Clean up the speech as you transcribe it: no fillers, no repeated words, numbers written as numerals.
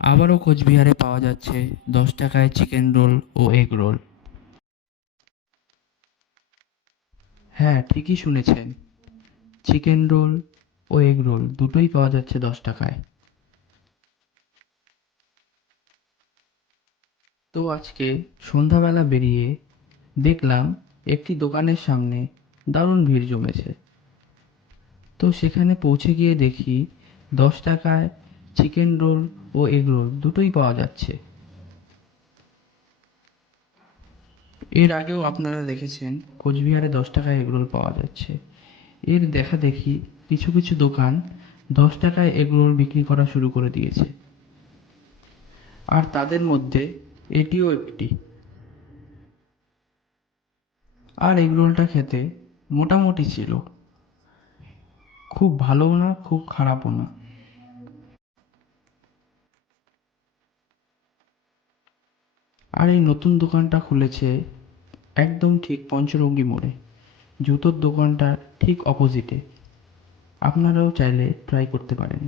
আবারও কোচবিহারে পাওয়া যাচ্ছে 10 টাকায় চিকেন রোল ও এগ রোল। হ্যাঁ, ঠিকই শুনেছেন, চিকেন রোল ও এগ রোল দুটোই পাওয়া যাচ্ছে 10 টাকায়। তো আজকে সন্ধ্যাবেলা বেরিয়ে দেখলাম একটি দোকানের সামনে দারুণ ভিড় জমেছে। তো সেখানে পৌঁছে গিয়ে দেখি 10 টাকায় চিকেন রোল ও এগ রোল দুটোই পাওয়া যাচ্ছে। এর আগেও আপনারা দেখেছেন কোচবিহারে 10 টাকায় এগরোল পাওয়া যাচ্ছে। এর দেখা দেখি কিছু কিছু দোকান 10 টাকায় এগরোল বিক্রি করা শুরু করে দিয়েছে, আর তাদের মধ্যে এটিও একটি। আর এগরোলটা খেতে মোটামুটি ছিল, খুব ভালোও না খুব খারাপও না। আর এই নতুন দোকানটা খুলেছে একদম ঠিক পঞ্চরঙ্গী মোড়ে, জুতোর দোকানটার ঠিক অপোজিটে। আপনারাও চাইলে ট্রাই করতে পারেন।